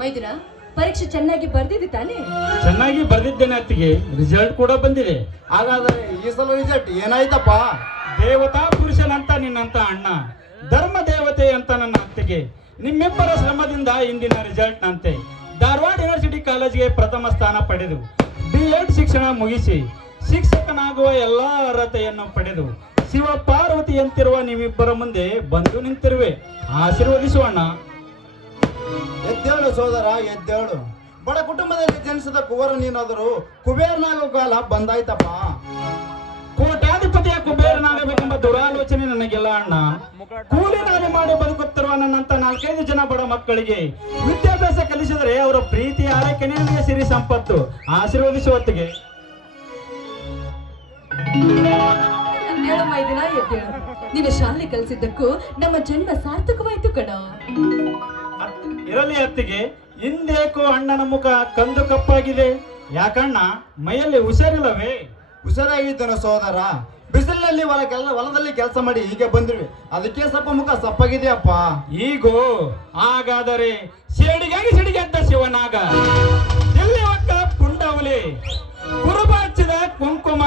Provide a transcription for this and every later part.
ಮೈದುನ ಪರೀಕ್ಷೆ ಚೆನ್ನಾಗಿ ಬರ್ದಿದೆ ತಾನೇ? ಚೆನ್ನಾಗಿ ಬರ್ದಿದ್ದೇನೆ ಅತ್ತಿಗೆ, ರಿಸಲ್ಟ್ ಕೂಡ ಬಂದಿದೆ. ಹಾಗಾದ್ರೆ ಈ ಸಲ ರಿಸಲ್ಟ್ ಏನಾಯ್ತಪ್ಪ? ದೇವತಾ ಪುರುಷನಂತ ನಿನ್ನಂತ ಅಣ್ಣ, ಧರ್ಮ ದೇವತೆ ಅಂತ ನನ್ನ ಅತ್ತಿಗೆ, ನಿಮ್ಮಿಬ್ಬರ ಶ್ರಮದಿಂದ ಇಂದಿನ ರಿಸಲ್ಟ್ ನಂತೆ ಧಾರವಾಡ ಯೂನಿವರ್ಸಿಟಿ ಕಾಲೇಜಿಗೆ ಪ್ರಥಮ ಸ್ಥಾನ ಪಡೆದು B.Ed ಶಿಕ್ಷಣ ಮುಗಿಸಿ ಶಿಕ್ಷಕನಾಗುವ ಎಲ್ಲಾ ಅರ್ಹತೆಯನ್ನು ಪಡೆದು ಶಿವ ಪಾರ್ವತಿಯಂತಿರುವ ನೀವಿಬ್ಬರ ಮುಂದೆ ಬಂದು ನಿಂತಿರುವೆ. ಆಶೀರ್ವದಿಸುವಣ್ಣ. ಎದ್ದೇಳು ಸೋದರ, ಎದ್ದೇಳು. ಬಡ ಕುಟುಂಬದಲ್ಲಿ ಜನಿಸಿದ ಕುವರ ನೀನಾದರೂ ಕುಬೇರನಾಗೋ ಕಾಲ ಬಂದಾಯ್ತಪ್ಪ. ಕೋಟ್ಯಾಧಿಪತಿಯ ಕುಬೇರನಾಗಬೇಕೆಂಬ ದುರಾಲೋಚನೆ ನನಗೆಲ್ಲ ಅಣ್ಣ. ಕೂಲಿ ನಾಲಿ ಮಾಡಿ ಬದುಕುತ್ತಿರುವ ನನ್ನಂತ 4-5 ಜನ ಬಡ ಮಕ್ಕಳಿಗೆ ವಿದ್ಯಾಭ್ಯಾಸ ಕಲಿಸಿದರೆ ಅವರ ಪ್ರೀತಿ ಆರೈಕೆನೇ ನನಗೆ ಸಿರಿ ಸಂಪತ್ತು. ಆಶೀರ್ವದಿಸುವತ್ತಿಗೆ. ಎದ್ದೇಳು ಮೈದುನ, ಎದ್ದೇಳು. ನೀನು ಶಾಲೆ ಕಲಿಸಿದ್ದಕ್ಕೂ ನಮ್ಮ ಜನ್ಮ ಸಾರ್ಥಕವಾಯ್ತು ಕಣ. ಇರಲಿ ಅತ್ತಿಗೆ, ಹಿಂದೇಕೋ ಅಣ್ಣನ ಮುಖ ಕಂದು ಕಪ್ಪಾಗಿದೆ. ಯಾಕಣ್ಣ, ಮೈಯಲ್ಲಿ ಹುಷಾರಿಲ್ಲವೇ? ಹುಷಾರಾಗಿದ್ದೇನೆ ಸೋದರ. ಬಿಸಿಲಿನಲ್ಲಿ ಹೊಲದಲ್ಲಿ ಕೆಲಸ ಮಾಡಿ ಹೀಗೆ ಬಂದ್ವಿ, ಅದಕ್ಕೆ ಸ್ವಲ್ಪ ಮುಖ ಸಪ್ಪಾಗಿದೆಯಪ್ಪ. ಈಗೋ ಹಾಗಾದರೆ ಸಿಡಿಗಾಗಿ ಸಿಡಿಗೆದ್ದ ಶಿವನಾಗ, ಎಲ್ಲಿ ಒಕ್ಕ ಪುಂಡವಲಿ, ಕುರುಬ ಹಚ್ಚಿದ ಕುಂಕುಮ,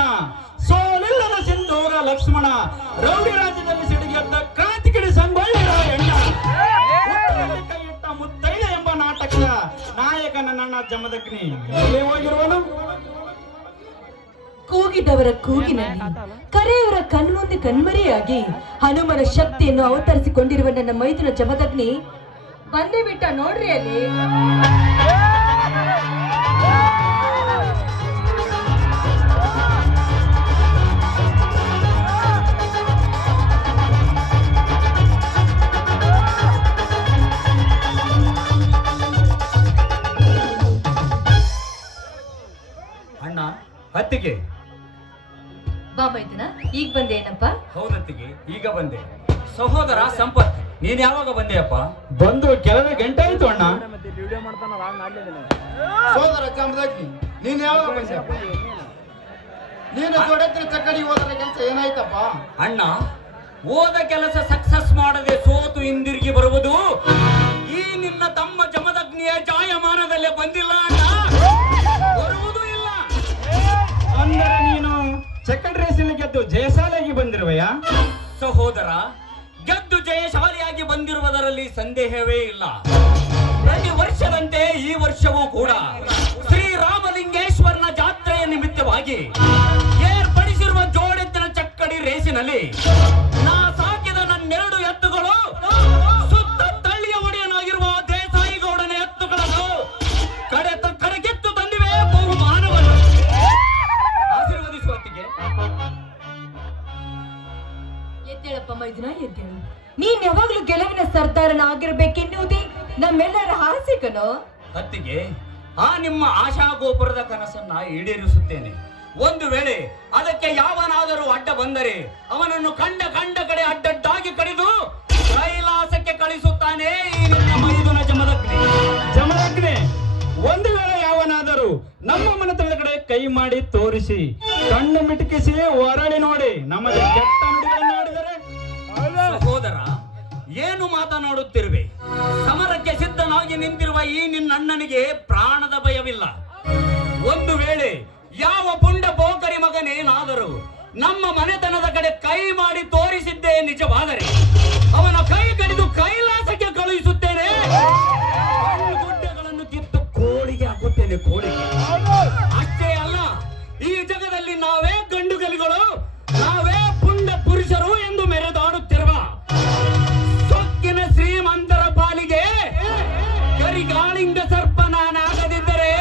ಸೋಲಿಲ್ಲದ ಸಿಂಧೂರ ಲಕ್ಷ್ಮಣ, ರೌಡಿ ರಾಜ್ಯದಲ್ಲಿ ಸಿಡಿಗೆದ್ದ ಕ್ರಾಂತಿಗಿರಿ ಸಂಗೊಳ್ಳಿ ರಾಯಣ್ಣ, ಕೈ ಇಟ್ಟ ಮುತ್ತೈದ ಎಂಬ ನಾಟಕದ ನಾಯಕನ ನನ್ನ ಜಮದಗ್ನಿ ಎಲ್ಲಿ ಹೋಗಿರುವನು? ಕೂಗಿದವರ ಕೂಗಿನಲ್ಲಿ ಕರೆಯವರ ಕಣ್ಮುಂದೆ ಕಣ್ಮರೆಯಾಗಿ ಹನುಮನ ಶಕ್ತಿಯನ್ನು ಅವತರಿಸಿಕೊಂಡಿರುವ ನನ್ನ ಮೈದುನ ಜಮದಗ್ನಿ ಬಂದೇ ಬಿಟ್ಟ ನೋಡ್ರಿ ಅಲ್ಲಿ. ಅಣ್ಣ, ಹತ್ತಿಗೆ. ಬಾ ಮೈದುನ, ಈಗ ಬಂದೇನಪ್ಪ? ಹೌದತ್ತಿಗೆ, ಈಗ ಬಂದೆ. ಸಹೋದರ ಸಂಪತ್, ನೀನ್ ಯಾವಾಗ ಬಂದೆಯಪ್ಪ? ಬಂದು ಕೆಲವೇ ಗಂಟೆ ಆಯ್ತು ಅಣ್ಣ. ಸೋದರ ಜಮದಗ್ನಿ, ನೀನ್ ಯಾವಾಗ ಬಂದ್ಯಪ್ಪ? ನೀನು ಜೋಡೆತ್ತಿನ ಚಕ್ಕಡಿ ಹೋದರ ಕೆಲಸ ಏನಾಯ್ತಪ್ಪ? ಅಣ್ಣ, ಹೋದ ಕೆಲಸ ಸಕ್ಸಸ್ ಮಾಡದೆ ಸೋತು ಹಿಂದಿರುಗಿ ಬರುವುದು ಈ ನಿನ್ನ ತಮ್ಮ ಜಮದಗ್ನಿಯ ಜಾಯಮಾನದಲ್ಲೇ ಬಂದಿಲ್ಲ ಅಣ್ಣ, ಬರುವುದೂ ಇಲ್ಲ. ಅಂದರೆ ನೀನು ಸೆಕೆಂಡ್ ರೇಸಲ್ಲಿ ಗೆದ್ದು ಜಯಶಾಲಿಯಾಗಿ ಬಂದಿರುವೆಯಾ? ಸಹೋದರ, ಗೆದ್ದು ಜಯಶಾಲಿಯಾಗಿ ಬಂದಿರುವುದರಲ್ಲಿ ಸಂದೇಹವೇ ಇಲ್ಲ. ಪ್ರತಿ ವರ್ಷದಂತೆ ಈ ವರ್ಷವೂ ಕೂಡ ಶ್ರೀರಾಮಲಿಂಗೇಶ್ವರನ ಜಾತ್ರೆಯ ನಿಮಿತ್ತವಾಗಿ ಏರ್ಪಡಿಸಿರುವ ಜೋಡೆತ್ತಿನ ಚಕ್ಕಡಿ ರೇಸಿನಲ್ಲಿ ನಾ ಸಾಕಿದ ನನ್ನೆರಡು ಎತ್ತುಗಳು ಸುತ್ತ ತಳ್ಳಿಯ ಒಡೆಯನಾಗಿರುವ ದೇಸಾಯಿಗೌಡನ ಎತ್ತುಗಳನ್ನು ಕಡೆಗೆತ್ತು ತಂದಿವೆ ಬಹುಮಾನವನ್ನು. ಆಶೀರ್ವದಿಸುವತ್ತಿಗೆ. ಎದ್ದೇಳಪ್ಪ ಮೈದುನ, ಎದ್ದೇಳು. ನೀನ್ ಯಾವಾಗ್ಲೂ ಗೆಲುವಿನ ಸರ್ದಾರನ ಆಗಿರ್ಬೇಕೆನ್ನುವುದೇ ನಮ್ಮೆಲ್ಲರ ಆಸೆ ಕಣೋ. ಹತ್ತಿಗೆ, ಆ ನಿಮ್ಮ ಆಶಾ ಗೋಪುರದ ಕನಸನ್ನ ಈಡೇರಿಸುತ್ತೇನೆ. ಒಂದು ವೇಳೆ ಅದಕ್ಕೆ ಯಾವನಾದರೂ ಅಡ್ಡ ಬಂದರೆ ಅವನನ್ನು ಕಂಡ ಕಡೆ ಅಡ್ಡಡ್ಡಾಗಿ ಕಡಿದು ಕೈಲಾಸಕ್ಕೆ ಕಳಿಸುತ್ತಾನೆ ಈ ನಿನ್ನ ಮೈದುನ ಜಮದಗ್ನಿ. ಜಮದಗ್ನಿ, ಒಂದು ವೇಳೆ ಯಾವನಾದರೂ ನಮ್ಮ ಮನೆತನದ ಕಡೆ ಕೈ ಮಾಡಿ ತೋರಿಸಿ ಕಣ್ಣು ಮಿಟಕಿಸಿ ಹೊರಳಿ ನೋಡಿ ನಮಗೆ ಕೆಟ್ಟ ನುಡಿಗಳನ್ನಾಡಿದರೆ? ಸಹೋದರ, ಏನು ಮಾತನಾಡುತ್ತಿರುವೆ? ಸಮರಕ್ಕೆ ಸಿದ್ಧನಾಗಿ ನಿಂತಿರುವ ಈ ನಿನ್ನ ಅಣ್ಣನಿಗೆ ಪ್ರಾಣದ ಭಯವಿಲ್ಲ. ಒಂದು ವೇಳೆ ಯಾವ ಪುಂಡ ಪೋಕರಿ ಮಗನೇನಾದರೂ ನಮ್ಮ ಮನೆತನದ ಕಡೆ ಕೈ ಮಾಡಿ ತೋರಿಸಿದ್ದೇ ನಿಜವಾದರೆ ಅವನ ಕೈ ಕಡಿದು ಕೈಲಾಸಕ್ಕೆ ಕಳುಹಿಸುತ್ತೇನೆ. ಗುಡ್ಡೆಗಳನ್ನು ಕಿತ್ತು ಕೋಳಿಗೆ ಹಾಕುತ್ತೇನೆ, ಕೋಳಿಗೆ. ಅಷ್ಟೇ ಅಲ್ಲ, ಈ ಜಗದಲ್ಲಿ ನಾವೇ ಗಂಡುಗಲಿಗಳು, ನಾವೇ ಪುಂಡ ಪುರುಷರು ಎಂದು ಮೆರೆದಾಡುತ್ತಿರುವ ಸೊಕ್ಕಿನ ಶ್ರೀಮಂತರ ಪಾಲಿಗೆ ಕರಿಗಾಳಿಂಗ ಸರ್ಪ ನಾನಾಗದಿದ್ದರೆ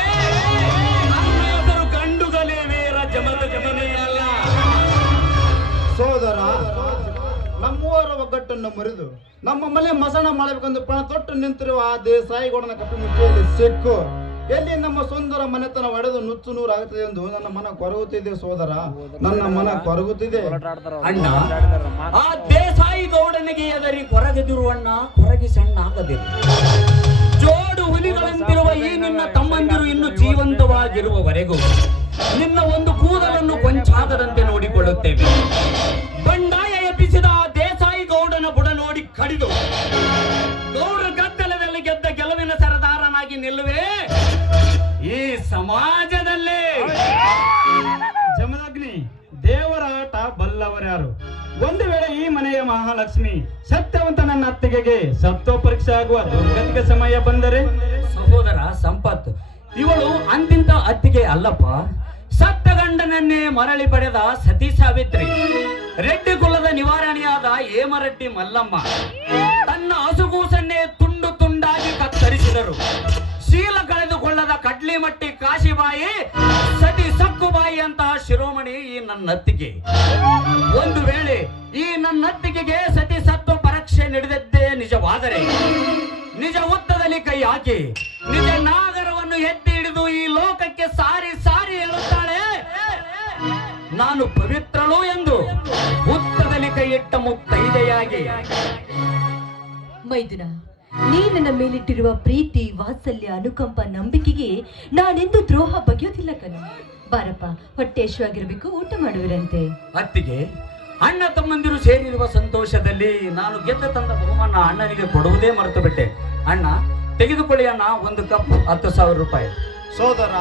ನನ್ನ ಹೆಸರು ಗಂಡುಗಲೇ ವೀರ ಜಮದಗ್ನಿಯಲ್ಲ. ಸೋದರ, ನಮ್ಮೂರ ಒಗ್ಗಟ್ಟನ್ನು ಮುರಿದು ನಮ್ಮ ಮನೆ ಮಸಣ ಮಾಡಬೇಕೆಂದು ಪಣ ತೊಟ್ಟು ನಿಂತಿರುವ ಆ ದೇಸಾಯಿಗೌಡನ ಕಪ್ಪಿ ಮುಚ್ಚಿಯಲ್ಲಿ ಸಿಕ್ಕು ಎಲ್ಲಿ ನಮ್ಮ ಸುಂದರ ಮನೆತನ ಒಡೆದು ನುಚ್ಚು ನೂರಾಗುತ್ತದೆ ಎಂದು ನನ್ನ ಮನ ಕೊರಗುತ್ತಿದೆ ಸೋದರ, ನನ್ನ ಮನ ಕೊರಗುತ್ತಿದೆ. ಅಣ್ಣ, ಆ ದೇಸಾಯಿ ಗೌಡನಿಗೆ ಎದರಿ ಕೊರಗದಿರು ಅಣ್ಣ, ಕೊರಗಿ ಸಣ್ಣ ಆಗದಿರು. ಜೋಡು ಹುಲಿಗಳಂತಿರುವ ಈ ನಿನ್ನ ತಮ್ಮಂದಿರು ಇನ್ನು ಜೀವಂತವಾಗಿರುವವರೆಗೂ ನಿನ್ನ ಒಂದು ಕೂದಲನ್ನು ಕೊಂಚಾಗದಂತೆ ನೋಡಿಕೊಳ್ಳುತ್ತೇವೆ. ಬಂಡಾಯ ಎಬ್ಬಿಸಿದ ಆ ದೇಸಾಯಿ ಗೌಡನ ಬುಡ ನೋಡಿ ಕಡಿದು ಗೌಡ ಗದ್ದಲದಲ್ಲಿ ಗೆದ್ದ ನಿಲ್ಲುವೆ ಈ ಸಮಾಜದಲ್ಲಿ. ಜಮದಗ್ನಿ, ದೇವರ ಆಟ ಬಲ್ಲವರ್ಯಾರು. ಒಂದು ವೇಳೆ ಈ ಮನೆಯ ಮಹಾಲಕ್ಷ್ಮಿ ಸತ್ಯವಂತ ನನ್ನ ಅತ್ತಿಗೆಗೆ ಸತ್ವ ಪರೀಕ್ಷೆ ಆಗುವ ದುರ್ಗತಿಗೆ ಸಮಯ ಬಂದರೆ? ಸಹೋದರ ಸಂಪತ್, ಇವಳು ಅಂತಿಂತ ಅತ್ತಿಗೆ ಅಲ್ಲಪ್ಪ, ಸತ್ತ ಗಂಡನನ್ನೇ ಮರಳಿ ಪಡೆದ ಸತಿ ಸಾವಿತ್ರಿ, ರೆಡ್ಡಿ ಕುಲದ ನಿವಾರಣೆಯಾದ ಹೇಮರೆಡ್ಡಿ ಮಲ್ಲಮ್ಮ. ತನ್ನ ಹಸುಗೂಸನ್ನೇ ತುಂಡು ತುಂಡಾಗಿ ಕತ್ತರಿಸಿದರು. ಶೀಲ ಕಳೆದುಕೊಳ್ಳದ ಕಡ್ಲಿಮಟ್ಟಿ ಕಾಶಿಬಾಯಿ, ಸತಿ ಸಕ್ಕುಬಾಯಿ ಅಂತಹ ಶಿರೋಮಣಿ ಈ ನನ್ನತ್ತಿಗೆ. ಒಂದು ವೇಳೆ ಈ ನನ್ನತ್ತಿಗೆಗೆ ಸತಿ ಸತ್ವ ಪರೀಕ್ಷೆ ನಡೆದದ್ದೇ ನಿಜವಾದರೆ, ನಿಜ ಹುತ್ತದಲ್ಲಿ ಕೈ ಹಾಕಿ ನಿಜ ನಾಗರವನ್ನು ಎತ್ತಿ ಹಿಡಿದು ಈ ಲೋಕಕ್ಕೆ ಸಾರಿ ಸಾರಿ ಹೇಳುತ್ತಾಳೆ, ನಾನು ಪವಿತ್ರಳು ಎಂದು. ಹುತ್ತದಲ್ಲಿ ಕೈ ಇಟ್ಟ ಮುತ್ತೈದೆಯಾಗಿ. ಮೈದುನ, ನೀ ನನ್ನ ಮೇಲಿಟ್ಟಿರುವ ಪ್ರೀತಿ, ವಾತ್ಸಲ್ಯ, ಅನುಕಂಪ, ನಂಬಿಕೆಗೆ ನಾನೆಂದು ದ್ರೋಹ ಬಗೆಯೋದಿಲ್ಲ ಕಣ. ಬಾರಪ್ಪ, ಹೊಟ್ಟೆ ಹಸಿವಾಗಿರ್ಬೇಕು, ಊಟ ಮಾಡುವಿರಂತೆ. ಅತ್ತಿಗೆ, ಅಣ್ಣ ತಮ್ಮಂದಿರು ಸೇರಿರುವ ಸಂತೋಷದಲ್ಲಿ ನಾನು ಗೆದ್ದ ತಂದ ಬಹುಮಾನ ಅಣ್ಣನಿಗೆ ಕೊಡುವುದೇ ಮರೆತು ಬಿಟ್ಟೆ. ಅಣ್ಣ, ತೆಗೆದುಕೊಳ್ಳಿ ಅಣ್ಣ, ಒಂದು ಕಪ್ 10,000 ರೂಪಾಯಿ. ಸೋದರ,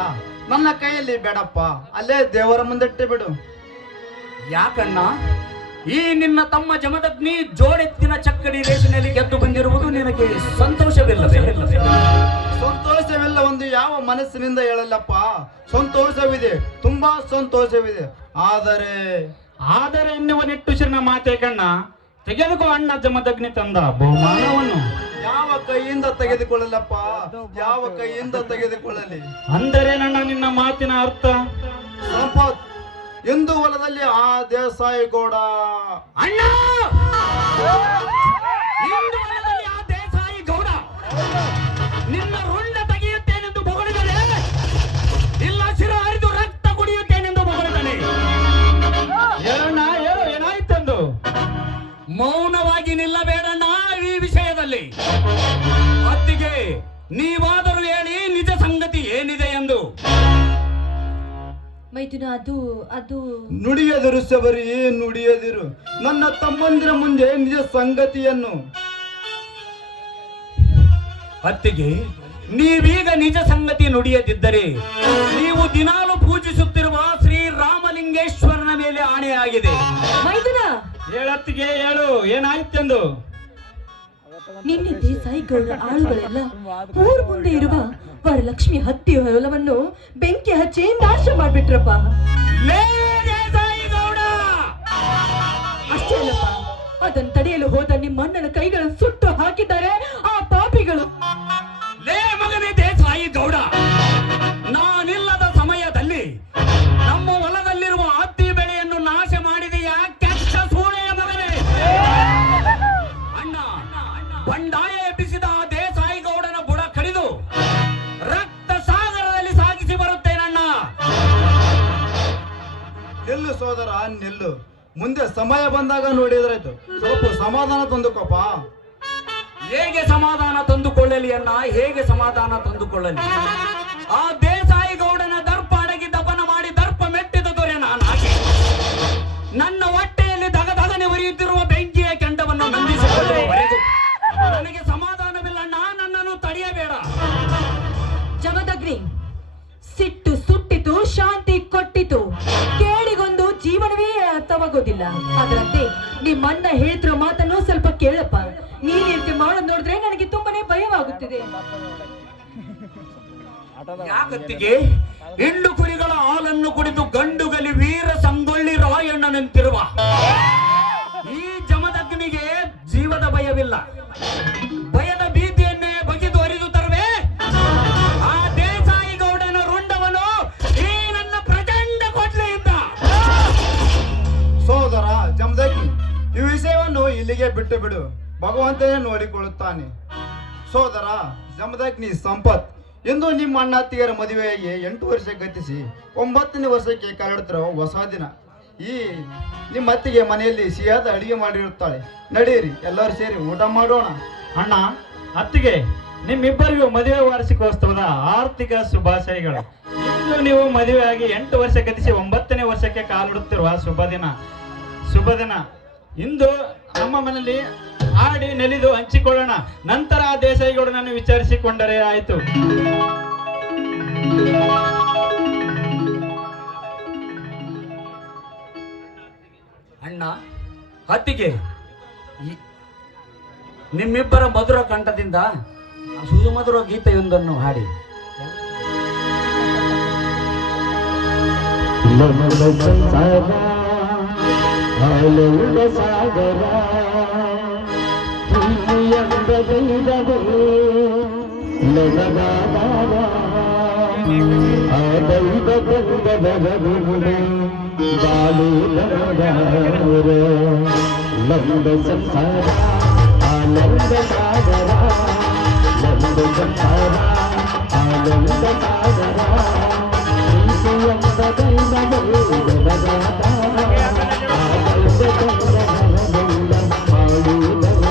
ನನ್ನ ಕೈಯಲ್ಲಿ ಬೇಡಪ್ಪ, ಅಲ್ಲೇ ದೇವರ ಮುಂದಿಟ್ಟೆ ಬಿಡು. ಯಾಕಣ್ಣ? ಈ ನಿನ್ನ ತಮ್ಮ ಜಮದಗ್ನಿ ಜೋಡೆತ್ತಿನ ಚಕ್ಕಡಿ ರೇಷಿನಲ್ಲಿ ಗೆದ್ದು ಬಂದಿರುವುದು ನಿನಗೆ ಸಂತೋಷವಿಲ್ಲವೇ? ಸಂತೋಷವಿಲ್ಲ ಒಂದು ಯಾವ ಮನಸ್ಸಿನಿಂದ ಹೇಳಲ್ಲಪ್ಪ. ಸಂತೋಷವಿದೆ, ತುಂಬಾ ಸಂತೋಷವಿದೆ. ಆದರೆ ಎನ್ನುವ ನಿಟ್ಟುಸಿರಿನ ಮಾತೆ ಕಣ್ಣ. ತೆಗೆದುಕೋ ಅಣ್ಣ ಜಮದಗ್ನಿ ತಂದ ಬಹುಮಾನವನ್ನು. ಯಾವ ಕೈಯಿಂದ ತೆಗೆದುಕೊಳ್ಳಲಪ್ಪ, ಯಾವ ಕೈಯಿಂದ ತೆಗೆದುಕೊಳ್ಳಲಿ? ಅಂದರೆ ನನ್ನ ನಿನ್ನ ಮಾತಿನ ಅರ್ಥ? ಸಂಪತ್, ಎಂದು ಹೊಲದಲ್ಲಿ ಆ ದೇಸಾಯಿ ಗೌಡ. ಅಣ್ಣ, ಇಂದು ಹೊಲದಲ್ಲಿ ಆ ದೇಸಾಯಿ ಗೌಡ ನಿನ್ನ ರುಂಡ ತೆಗೆಯುತ್ತೇನೆಂದು ಬೊಗಳಿದರೆ, ಇಲ್ಲ ಶಿರ ಹರಿದು ರಕ್ತ ಕುಡಿಯುತ್ತೇನೆಂದು ಬೊಗಳಿದ್ದಾನೆ. ಹೇಳಣ್ಣ, ಹೇಳು, ಏನಾಯ್ತೆಂದು? ಮೌನವಾಗಿ ನಿಲ್ಲಬೇಡಣ್ಣ ಈ ವಿಷಯದಲ್ಲಿ. ಅತ್ತಿಗೆ, ನೀವಾದರೂ ಹೇಳಿ ನಿಜ ಸಂಗತಿ ಏನಿದೆ ಎಂದು. ಮೈದುನ, ಅದು ನುಡಿಯದಿರು ಶಬರಿ, ನುಡಿಯದಿರು. ನನ್ನ ತಮ್ಮಂದಿರ ಮುಂದೆ ನಿಜ ಸಂಗತಿಯನ್ನು. ಅತ್ತಿಗೆ, ನೀವೀಗ ನಿಜ ಸಂಗತಿ ನುಡಿಯದಿದ್ದರೆ ನೀವು ದಿನಾಲು ಪೂಜಿಸುತ್ತಿರುವ ಶ್ರೀ ರಾಮಲಿಂಗೇಶ್ವರನ ಮೇಲೆ ಆಣೆಯಾಗಿದೆ. ಮೈದುನ, ಹೇಳತ್ತಿಗೆ, ಹೇಳು, ಏನಾಯ್ತೆಂದು? ನಿನ್ನೆ ದೇಸಾಯಿ ಗೌಡ ಆಳುಗಳೆಲ್ಲ ಊರ್ ಮುಂದೆ ಇರುವ ವರಲಕ್ಷ್ಮಿ ಹತ್ತಿ ಹೊಲವನ್ನು ಬೆಂಕಿ ಹಚ್ಚಿ ನಾಶ ಮಾಡ್ಬಿಟ್ರಪ್ಪ. ಲೇ ದೇಸಾಯಿ ಗೌಡ! ಅಷ್ಟೇ ಅಲ್ಲಪ್ಪ, ಅದನ್ನು ತಡೆಯಲು ಹೋದ ನಿಮ್ಮಣ್ಣನ ಕೈಗಳನ್ನು ಸುಟ್ಟು ಹಾಕಿದ್ದಾರೆ ಆ ಪಾಪಿಗಳು. ಲೇ ಮಗನೇ ದೇಸಾಯಿ ಗೌಡ, ನಾನಿಲ್ಲದ ಸಮಯದಲ್ಲಿ ನಮ್ಮ ಹೊಲದಲ್ಲಿರುವ ಹತ್ತಿ ಬೆಳೆಯನ್ನು ನಾಶ ಮಾಡಿದೆಯಾ ಕೆಟ್ಟ ಸೂಳೆಯ ಮಗನೇ? ಅಣ್ಣ, ಬಂಡಾಯ ಎಬ್ಬಿಸಿದ ಆ ದೇಸಾಯಿ ಗೌಡನ ಬುಡ ಕಡಿದು ರಕ್ತ ಸಾಗರದಲ್ಲಿ ಸಾಗಿಸಿ ಬರುತ್ತೇನಣ್ಣ. ನಿಲ್ಲು ಸೋದರ, ನಿಲ್ಲು. ಮುಂದೆ ಸಮಯ ಬಂದಾಗ ನೋಡಿದ್ರಾಯ್ತು. ಸ್ವಲ್ಪ ಸಮಾಧಾನ ತಂದುಕೊಪ್ಪ. ಹೇಗೆ ಸಮಾಧಾನ ತಂದುಕೊಳ್ಳಲಿ ಅಣ್ಣ, ಹೇಗೆ ಸಮಾಧಾನ ತಂದುಕೊಳ್ಳಲಿ? ಆ ದೇಸಾಯಿ ಗೌಡನ ದರ್ಪ ಅಡಗಿ ದಪನ ಮಾಡಿ ದರ್ಪ ಮೆಟ್ಟಿದ ದೊರೆ ನಾನಾಗಿ ನನ್ನ ಹೊಟ್ಟೆಯಲ್ಲಿ ದಗದಗನೆ ಉರಿಯುತ್ತಿರುವ ಬೆಂಕಿಯ ಕೆಂಡವನ್ನು ನಂದಿಸಿಕೊಳ್ಳುವವರೆಗೂ ನನಗೆ ಸಮಾಧಾನವಿಲ್ಲಣ್ಣ. ನನ್ನನ್ನು ತಡೆಯಬೇಡ. ಜಮದಗ್ನಿ, ಸಿಟ್ಟು ಸುಟ್ಟಿತು, ಶಾಂತಿ ಕೊಟ್ಟಿತು, ಕೇಳಿಗೊಂದು ಜೀವನವೇ ಅರ್ಥವಾಗೋದಿಲ್ಲ. ಅದರಂತೆ ನಿಮ್ಮಣ್ಣ ಹೇಳ್ತಿರೋ ಮಾತನ್ನು ಸ್ವಲ್ಪ ಕೇಳಪ್ಪ. ನೀನ್ ರೀತಿ ಮಾಡೋದ್ ನೋಡಿದ್ರೆ ನನಗೆ ತುಂಬಾನೇ ಭಯವಾಗುತ್ತಿದೆ. ಯಾಕತ್ತಿಗೆ? ಹೆಣ್ಣು ಕುರಿಗಳ ಹಾಲನ್ನು ಕುಡಿದು ಗಂಡುಗಲಿ ವೀರ ಸಂಗೊಳ್ಳಿ ರಾಯಣ್ಣನಂತಿರುವ ಈ ಜಮದಗ್ನಿಗೆ ಜೀವದ ಭಯವಿಲ್ಲ. ಭಯದ ಭೀತಿಯನ್ನೇ ಬಗೆದು ಹರಿದು ತರುವೆ ಆ ದೇಸಾಯಿ ಗೌಡನ ರುಂಡವನು ಈ ನನ್ನ ಪ್ರಚಂಡ ಕೊಡ್ಲೆಯಿಂದ. ಸೋದರ ಜಮದಗ್ನಿ, ಈ ವಿಷಯವನ್ನು ಇಲ್ಲಿಗೆ ಬಿಟ್ಟು ಬಿಡು, ಭಗವಂತನೇ ನೋಡಿಕೊಳ್ಳುತ್ತಾನೆ. ಸೋದರ ಜಮದಗ್ನಿ ಸಂಪತ್, ಎಂದು ನಿಮ್ಮ ಅಣ್ಣ ಅತ್ತಿಗೆಯರ ಮದುವೆಯಾಗಿ 8 ವರ್ಷ ಗತಿಸಿ 9ನೇ ವರ್ಷಕ್ಕೆ ಕಾಲಿಡುತ್ತಿರೋ ಹೊಸ ದಿನ. ಈ ನಿಮ್ಮ ಅತ್ತಿಗೆ ಮನೆಯಲ್ಲಿ ಸಿಹಿಯಾದ ಅಡಿಗೆ ಮಾಡಿರುತ್ತಾಳೆ. ನಡೆಯಿರಿ, ಎಲ್ಲರೂ ಸೇರಿ ಊಟ ಮಾಡೋಣ. ಅಣ್ಣ, ಅತ್ತಿಗೆ, ನಿಮ್ಮಿಬ್ಬರಿಗೂ ಮದುವೆ ವಾರ್ಷಿಕೋತ್ಸವದ ಆರ್ಥಿಕ ಶುಭಾಶಯಗಳು. ಇಂದು ನೀವು ಮದುವೆಯಾಗಿ 8 ವರ್ಷ ಗತಿಸಿ 9ನೇ ವರ್ಷಕ್ಕೆ ಕಾಲಿಡುತ್ತಿರುವ ಶುಭ ದಿನ. ಇಂದು ನಮ್ಮ ಮನೆಯಲ್ಲಿ ಆಡಿ ನೆಲಿದು ಹಂಚಿಕೊಳ್ಳೋಣ. ನಂತರ ಆ ದೇಸಾಯಿಗೌಡನನ್ನು ವಿಚಾರಿಸಿಕೊಂಡರೆ ಆಯಿತು. ಅಣ್ಣ ಅತ್ತಿಗೆ, ನಿಮ್ಮಿಬ್ಬರ ಮಧುರ ಕಂಠದಿಂದ ಸುಮಧುರ ಗೀತೆಯೊಂದನ್ನು ಹಾಡಿ. ನಂದ ಸಂಸಾರ ಆನಂದ ಸಾಗರ, ನಂದ ಸಂಸಾರ ಆನಂದ ಸಾಗರ, ಪ್ರೀತಿಯಂತ ದೈವವೇ ಜಗದಾಧಾರ, ಆನಂದ ಸಂಗಮದಿಂದ ಮಾಡುವುದವರು.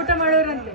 ಊಟ ಮಾಡೋರಂತೆ.